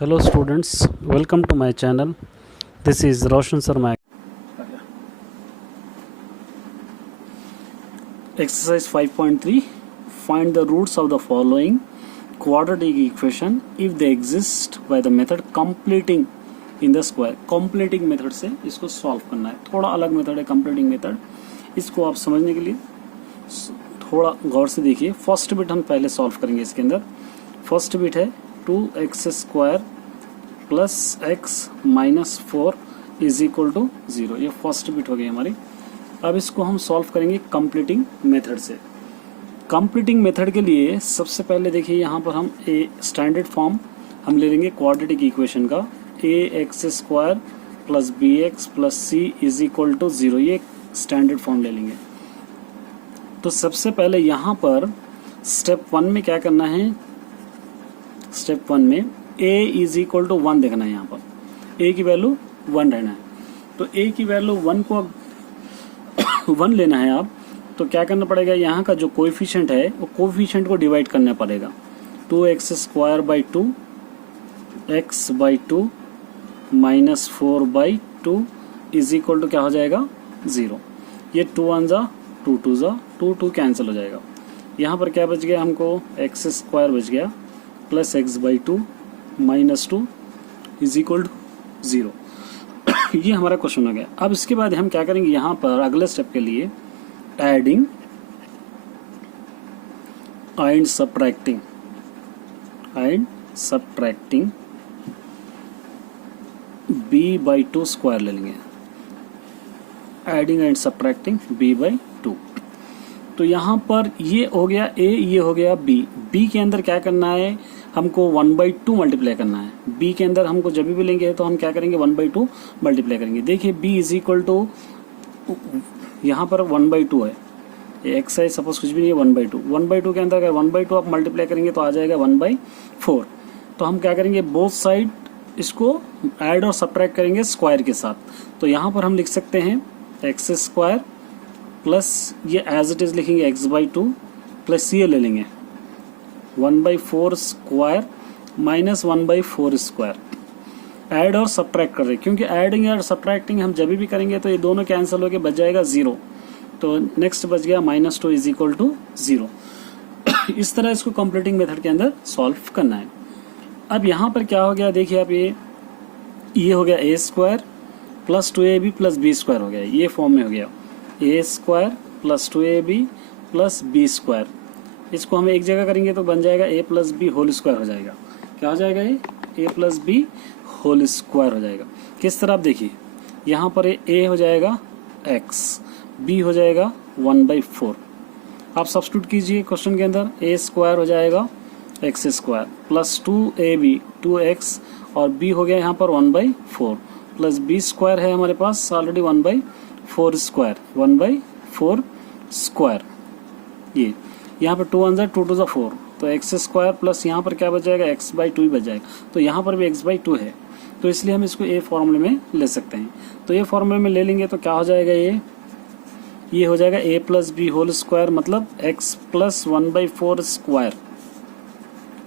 Hello students, welcome to my channel. This is Roshan Sharma. Exercise 5.3. Find the roots of the following quadratic equation if they exist by the method completing in the square. Completing method से इसको solve करना है. थोड़ा अलग method है completing method. इसको आप समझने के लिए थोड़ा गौर से देखिए. फर्स्ट बिट हम पहले सॉल्व करेंगे. इसके अंदर फर्स्ट बिट है 2x² plus x minus 4 is equal to 0. ये फर्स्ट बिट हो गई हमारी. अब इसको हम सॉल्व करेंगे कंप्लीटिंग मेथड से. कंप्लीटिंग मेथड के लिए सबसे पहले देखिए यहाँ पर हम ए स्टैंडर्ड फॉर्म हम ले लेंगे क्वाड्रेटिक इक्वेशन का. ax² plus bx plus c is equal to 0. ये स्टैंडर्ड फॉर्म ले लेंगे. तो सबसे पहले यहाँ पर स्टेप 1 में क्या करना है. स्टेप 1 में a इज इक्वल टू 1 देखना है. यहाँ पर a की वैल्यू 1 रहना है. तो a की वैल्यू 1 को 1 लेना है आप. तो क्या करना पड़ेगा, यहाँ का जो कोएफिशिएंट है वो कोएफिशिएंट को डिवाइड करना पड़ेगा. 2x² by 2 x by 2 minus 4 by 2 is equal to क्या हो जाएगा 0. ये 2 1 जा 2 2 जा 2 2 कैंसिल हो जाएगा. यहाँ पर क्या बच गया हमको x² बच गया plus x by 2 minus 2 is equal to 0. ये हमारा क्वेश्चन हो गया. अब इसके बाद हम क्या करेंगे, यहाँ पर अगले स्टेप के लिए adding and subtracting b by 2 square ले लेंगे. Adding and subtracting b by 2. तो यहाँ पर ये हो गया a, ये हो गया b. b के अंदर क्या करना है, हमको 1/2 मल्टीप्लाई करना है. b के अंदर हमको जब भी लेंगे तो हम क्या करेंगे 1/2 मल्टीप्लाई करेंगे. देखिए b इज इक्वल टू यहाँ पर 1/2 है. x है सपोज कुछ भी नहीं है 1/2. 1/2 के अंदर अगर 1/2 आप मल्टीप्लाई करेंगे तो आ जाएगा 1/4. तो हम क्या करेंगे बोथ साइड इसको ऐड और सब्ट्रैक्ट करेंगे स्क्वायर के साथ. तो यहाँ पर हम लिख सकते हैं x² प्लस ये एज इट इज लिखेंगे x बाई 2 प्लस ये ले लेंगे 1/4 स्क्वायर माइनस 1/4 स्क्वायर. ऐड और सब्ट्रैक्ट कर रहे हैं क्योंकि एडिंग और सब्ट्रैक्टिंग हम जब भी करेंगे तो ये दोनों कैंसिल होकर बच जाएगा 0. तो नेक्स्ट बच गया -2 इज इक्वल टू 0. इस तरह इसको कंप्लीटिंग मेथड के अंदर सॉल्व करना है. अब यहाँ पर क्या हो गया देखिए आप, ये हो गया a² plus 2ab plus b² हो गया. ये फॉर्म में हो गया a² plus 2ab plus b². इसको हम एक जगह करेंगे तो बन जाएगा a plus b whole square हो जाएगा. क्या हो जाएगा ये a plus b whole square हो जाएगा. किस तरह आप देखिए यहाँ पर a हो जाएगा x, b हो जाएगा 1/4. आप सब्स्टिट्यूट कीजिए क्वेश्चन के अंदर. a² हो जाएगा x² प्लस 2ab 2x और b हो गया यहाँ पर 1/4 प्लस b² है हमारे पास ऑलरेडी 1/4 स्क्वायर 1/4 स्क्वायर. ये यहाँ पर 2 1 जा 2 2 जा 4 तो x² प्लस यहाँ पर क्या बच जाएगा x बाई 2 ही बच जाएगा. तो यहाँ पर भी x बाई 2 है तो इसलिए हम इसको a फॉर्मूले में ले सकते हैं. तो ये फॉर्मूले में ले लेंगे तो क्या हो जाएगा, ये हो जाएगा a plus b whole square मतलब x प्लस 1/4 स्क्वायर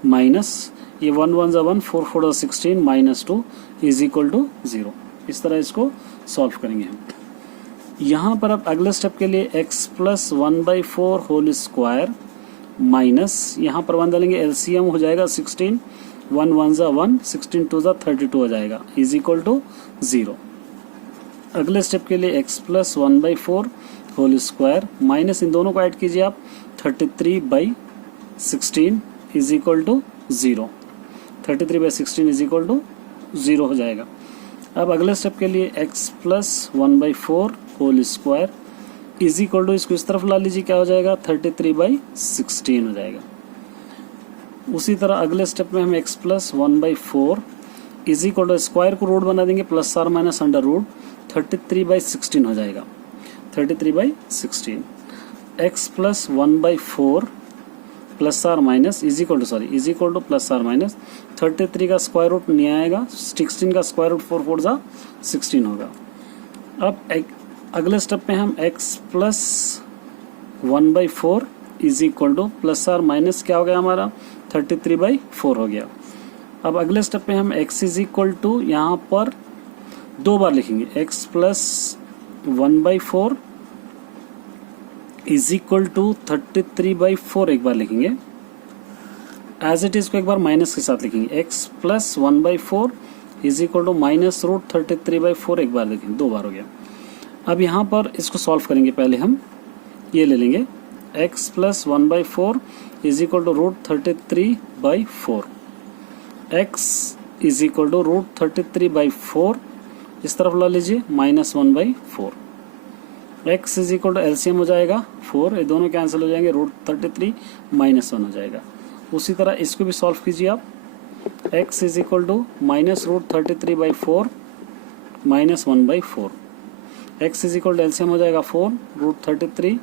माइनस ये 1 1 जा 1 4 4 जा 16 माइनस 2 इज इक्वल टू 0. इस तरह इसको सॉल्व करेंगे हम. यहाँ पर अब अगले स्टेप के लिए x plus 1/4 whole square minus यहाँ पर 1 डालेंगे एलसीएम हो जाएगा 16 1 1 जा 1 16 2 जा 32 हो जाएगा इज इक्वल टू 0. अगले स्टेप के लिए x plus 1/4 whole square minus इन दोनों को ऐड कीजिए आप 33/16 is equal to 0. 33/16 is equal to 0 हो जाएगा. अब अगले स्टेप के लिए x plus 1/4 whole square is equal to इसको इस तरफ ला लीजिए क्या हो जाएगा 33/16 हो जाएगा. उसी तरह अगले स्टेप में हम x plus 1/4 is equal to square को रूट बना देंगे plus or minus under root 33/16 हो जाएगा 33/16. x plus 1/4 plus or minus is equal to plus or minus 33 का स्क्वायर रूट नहीं आएगा 16 का स्क्वायर रूट 4 4 जा 16 होगा. अब अगले स्टेप में हम x plus 1/4 is equal to plus or minus क्या हो गया हमारा 33/4 हो गया. अब अगले स्टेप में हम x इज इक्वल टू यहाँ पर 2 बार लिखेंगे, x plus 1/4 is equal to 33/4 एक बार लिखेंगे, एज इट इज को एक बार माइनस के साथ लिखेंगे, x plus 1/4 is equal to minus root 33/4 एक बार लिखेंगे, 2 बार हो गया। अब यहाँ पर इसको सॉल्व करेंगे, पहले हम ये ले लेंगे x plus 1/4 is equal to root 33/4, x is equal to root 33/4 इस तरफ ला लीजिए minus 1/4, x is equal to LCM हो जाएगा 4, ये दोनों कैंसिल हो जाएंगे, रूट 33 माइनस 1 हो जाएगा। उसी तरह इसको भी सॉल्व कीजिए आप, x is equal to minus root 33/4 minus 1/4, x is equal to LCM हो जाएगा 4, रूट 33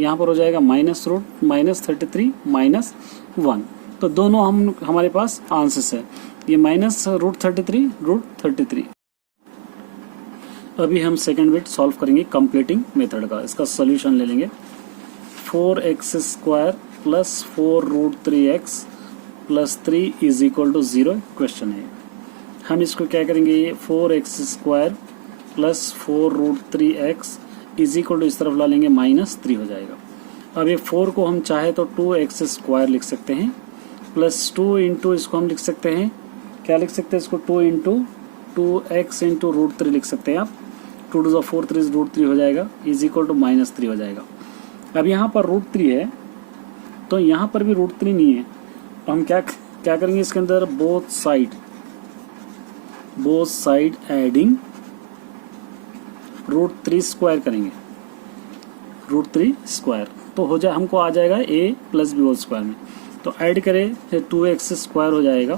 यहाँ पर हो जाएगा माइनस रूट माइनस 33 माइनस 1, तो दोनों हमारे पास आंसर्स है, ये माइनस रूट 33 रूट 33। अभी हम सेकेंड बिट सॉल्व करेंगे कंप्लीटिंग मेथड का, इसका सोल्यूशन ले लेंगे, 4x² plus 4 root 3x plus 3 is equal to 0 question है। हम इसको क्या करेंगे, ये 4x² plus 4 root 3x is equal to इस तरफ ला लेंगे माइनस 3 हो जाएगा। अब ये 4 को हम चाहे तो 2x² लिख सकते हैं, प्लस 2 इंटू इसको हम लिख सकते हैं, क्या लिख सकते हैं इसको, 2 इंटू 2x इंटू रूट 3 लिख सकते हैं आप, 2 टू 4 3 रूट 3 हो जाएगा, इज इक्वल टू माइनस 3 हो जाएगा। अब यहाँ पर रूट 3 है तो यहाँ पर भी रूट 3 नहीं है, तो हम क्या करेंगे इसके अंदर, both side adding root 3 square करेंगे, रूट 3 स्क्वायर तो हो जाए, हमको आ जाएगा a plus b whole square में, तो ऐड करें 2x² हो जाएगा,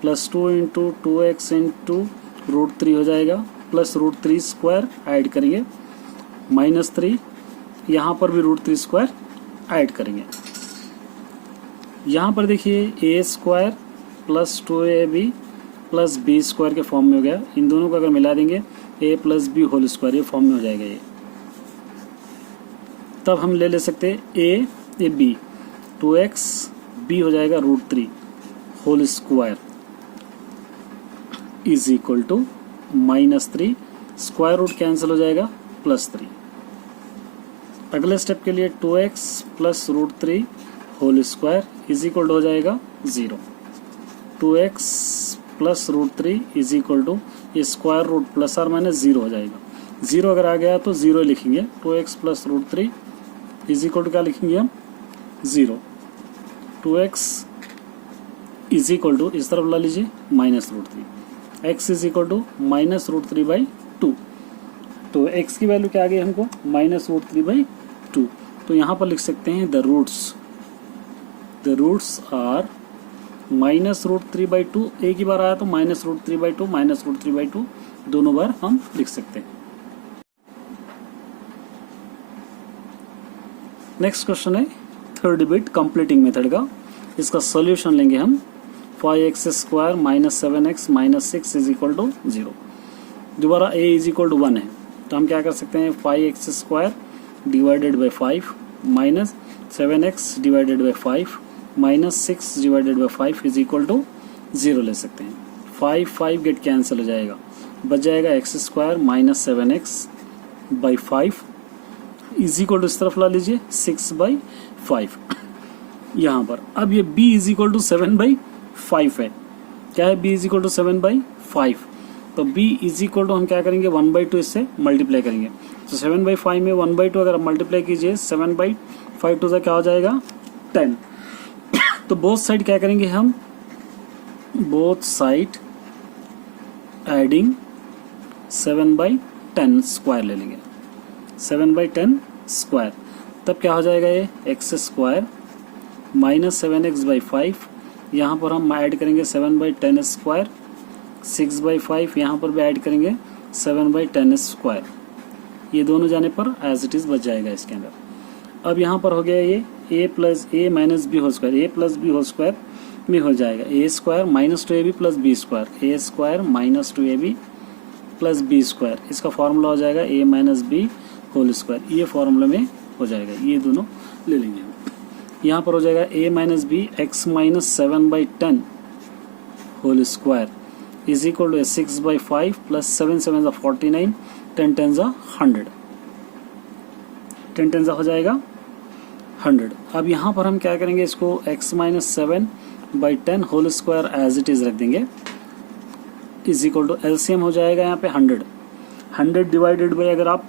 plus 2 into 2x into root 3 हो जाएगा, प्लस रूट 3 स्क्वायर ऐड करेंगे माइनस 3, यहाँ पर भी रूट 3 स्क्वायर ऐड करेंगे। यहाँ पर देखिए a² plus 2ab plus b square के फॉर्म में हो गया, इन दोनों को अगर मिला देंगे a plus b whole square ये फॉर्म में हो जाएगा ये। तब हम ले सकते हैं a b 2x b हो जाएगा root 3 whole square is equal to minus 3, square root cancel हो जाएगा प्लस 3। अगले स्टेप के लिए 2x plus root 3 whole square is equal to हो जाएगा 0, 2x plus root 3 is equal to square root plus और माइनस 0 हो जाएगा, 0 अगर आ गया तो 0 लिखेंगे, 2x plus root 3 is equal to क्या लिखेंगे हम 0, 2x इज इक्वल टू इस तरफ ला लीजिए minus root 3, x is equal to minus root 3/2, तो x की वैल्यू क्या आ गई हमको माइनस रूट 3/2, तो यहाँ पर लिख सकते हैं the roots are minus root 3/2, एक ही बार आया तो माइनस रूट 3/2 माइनस रूट 3/2 दोनों बार हम लिख सकते हैं। नेक्स्ट क्वेश्चन है थर्ड बिट कंप्लीटिंग मेथड का, इसका सॉल्यूशन लेंगे हम, 5x² minus 7x minus 6 is equal to 0, दोबारा a इज इक्वल टू 1 है, तो हम क्या कर सकते हैं 5x² divided by 5 minus 7x divided by 5 minus 6 divided by 5 is equal to 0 ले सकते हैं, 5 गेट कैंसिल हो जाएगा, बच जाएगा x² minus 7x by 5 is equal to इस तरफ ला लीजिए 6/5 यहाँ पर। अब ये b इज इक्वल टू 7/5 है, क्या है b इज इक्वल टू 7/5, तो b इज इक्वल टू हम क्या करेंगे 1/2 इससे मल्टीप्लाई करेंगे, तो 7/5 में 1/2 अगर मल्टीप्लाई कीजिए 7/5 टू क्या हो जाएगा 10, तो बोथ साइड क्या करेंगे हम, बोथ साइड एडिंग 7/10 स्क्वायर ले लेंगे, 7/10 स्क्वायर, तब क्या हो जाएगा ये x² माइनस 7x/5, यहाँ पर हम ऐड करेंगे 7/10 स्क्वायर, 6/5 यहाँ पर भी ऐड करेंगे 7/10 स्क्वायर, ये दोनों जाने पर एज इट इज बच जाएगा इसके अंदर। अब यहाँ पर हो गया ये a plus a minus b whole square, a plus b whole square में हो जाएगा a² minus 2ab plus b square, a² minus 2ab plus b square, इसका फॉर्मूला हो जाएगा a minus b whole square, ये फॉर्मूला में हो जाएगा, ये दोनों ले लेंगे हम। यहाँ पर हो जाएगा a minus b x minus 7/10 whole square is equal to 6/5 plus 7 7 49 10 10 100 10 10 हो जाएगा 100। अब यहाँ पर हम क्या करेंगे, इसको x minus 7/10 whole square as it is रख देंगे इज इक्वल टू एलसीएम हो जाएगा यहाँ पे 100 डिवाइडेड बाई अगर आप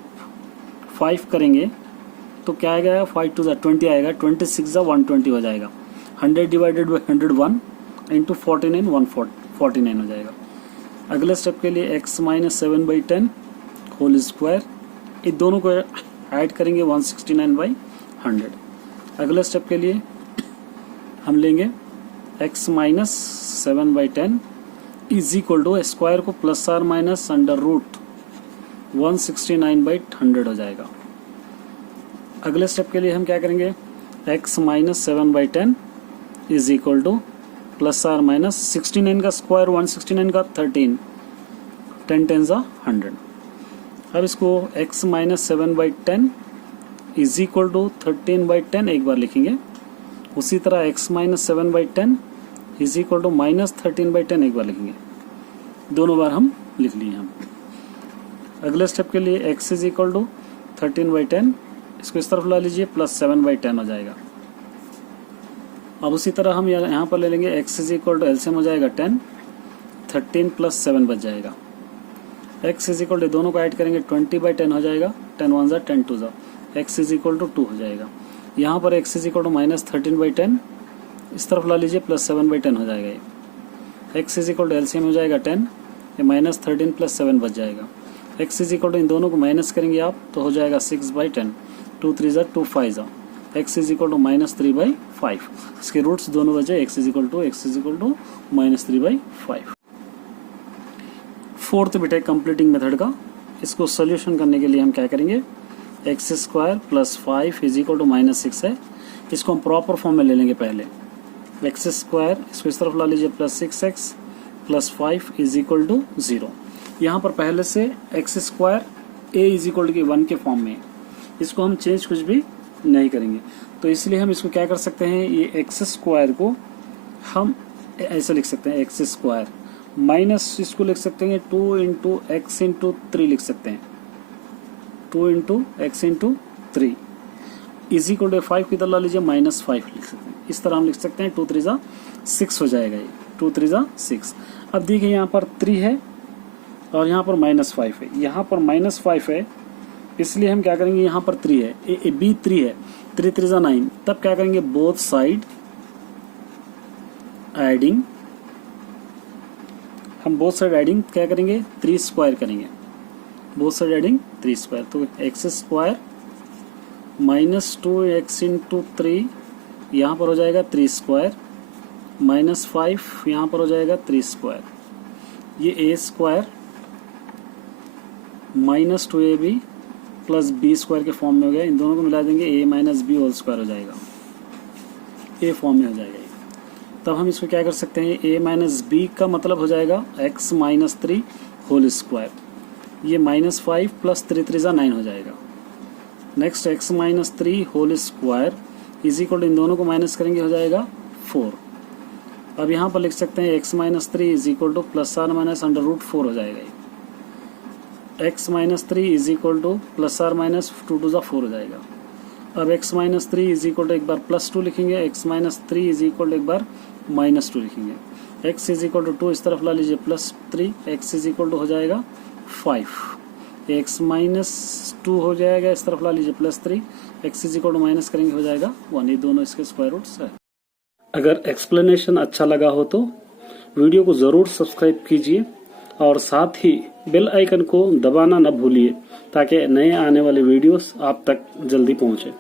5 करेंगे तो क्या आएगा, 5 2 20 आएगा, 26 120 हो जाएगा। 100 डिवाइडेड बाई 101 इंटू 49 149 हो जाएगा। अगले स्टेप के लिए x माइनस 7/10 होल स्क्वायर, इन दोनों को ऐड करेंगे 169/100। अगले स्टेप के लिए हम लेंगे x minus 7/10 is equal to square को plus or minus under root 169/100 हो जाएगा। अगले स्टेप के लिए हम क्या करेंगे, x minus 7/10 is equal to plus or minus 69 का स्क्वायर 169 का 13 10 10 100। अब इसको x minus 7/10 is equal to 13/10 एक बार लिखेंगे, उसी तरह x minus 7/10 is equal to minus 13/10 एक बार लिखेंगे, दोनों बार हम लिख लिए हम। अगले स्टेप के लिए x इज इक्वल टू 13/10, इसको इस तरफ ला लीजिए, प्लस 7/10 हो जाएगा। अब उसी तरह हम यहाँ पर ले लेंगे x is equal to LCM हो जाएगा 10, 13 प्लस 7 बच जाएगा। x इज इक्वल टू दोनों को ऐड करेंगे 20/10 हो जाएगा, 10 1 ज़ा 10 2 ज़ा, x इज इक्वल टू 2 हो जाएगा। यहाँ पर x is equal to minus 13/10 इस तरफ ला लीजिए, प्लस 7/10 हो जाएगा ये। x is equal to LCM हो जाएगा 10, ये माइनस 13 प्लस 7 बच जाएगा। x इज इक्वल टू इन दोनों को माइनस करेंगे आप तो हो जाएगा 6/10, 2 3 ज़ा 2 5 ज़ा, x is equal to minus 3/5। इसके रूट्स दोनों बचे, x is equal to minus 3/5। Fourth बेटा कंप्लीटिंग मेथड का, इसको सोल्यूशन करने के लिए हम क्या करेंगे, x square plus 5 is equal to minus 6 है, इसको हम प्रॉपर फॉर्म में ले लेंगे। पहले एक्स स्क्वायर, इसको इस तरफ ला लीजिए, plus 6x plus 5 is equal to 0। यहाँ पर पहले से x square a is equal to 1 के फॉर्म में, इसको हम चेंज कुछ भी नहीं करेंगे, तो इसलिए हम इसको क्या कर सकते हैं, ये एक्स स्क्वायर को हम ऐसे लिख सकते हैं, एक्स स्क्वायर माइनस इसको लिख सकते हैं 2 इंटू एक्स इंटू 3 लिख सकते हैं, 2 into x into 3 is equal to 5 की तरह ला लीजिए, माइनस 5 लिख सकते हैं। इस तरह हम लिख सकते हैं 2 3 ज़ा 6 हो जाएगा, ये 2 3 ज़ा 6। अब देखिए यहाँ पर 3 है और यहाँ पर माइनस 5 है, यहाँ पर माइनस 5 है, इसलिए हम क्या करेंगे, यहाँ पर 3 है, बी 3 है, 3 3 ज़ा 9, तब क्या करेंगे, बोथ साइड एडिंग, हम बोथ साइड एडिंग क्या करेंगे, 3 स्क्वायर करेंगे, बोथ साइड एडिंग 3 स्क्वायर, तो x square minus 2x into 3 यहाँ पर हो जाएगा 3 स्क्वायर, माइनस 5 यहाँ पर हो जाएगा 3 स्क्वायर, ये a square minus 2ab plus b square के फॉर्म में हो गया, इन दोनों को मिला देंगे a minus b whole square हो जाएगा, a फॉर्म में हो जाएगा। तब हम इसको क्या कर सकते हैं, a माइनस बी का मतलब हो जाएगा x माइनस 3 होल स्क्वायर, ये माइनस 5 प्लस 3 3 ज़ा 9 हो जाएगा। Next x minus 3 whole square is equal to इन दोनों को माइनस करेंगे हो जाएगा 4। अब यहाँ पर लिख सकते हैं x minus 3 is equal to plus or minus under root 4 हो जाएगा, x minus 3 is equal to plus or minus 2 2 ज़ा 4 हो जाएगा। अब x minus 3 is equal to एक बार प्लस 2 लिखेंगे, x minus 3 is equal to एक बार माइनस 2 लिखेंगे, x इज इक्वल टू 2 इस तरफ ला लीजिए, plus 3, x is equal to हो जाएगा 5, x माइनस 2 हो जाएगा, इस तरफ ला लीजिए plus 3, x is equal to minus करेंगे हो जाएगा 1, ये दोनों इसके स्क्वायर रूट्स है। अगर एक्सप्लेनेशन अच्छा लगा हो तो वीडियो को ज़रूर सब्सक्राइब कीजिए और साथ ही बेल आइकन को दबाना न भूलिए ताकि नए आने वाले वीडियोस आप तक जल्दी पहुंचे।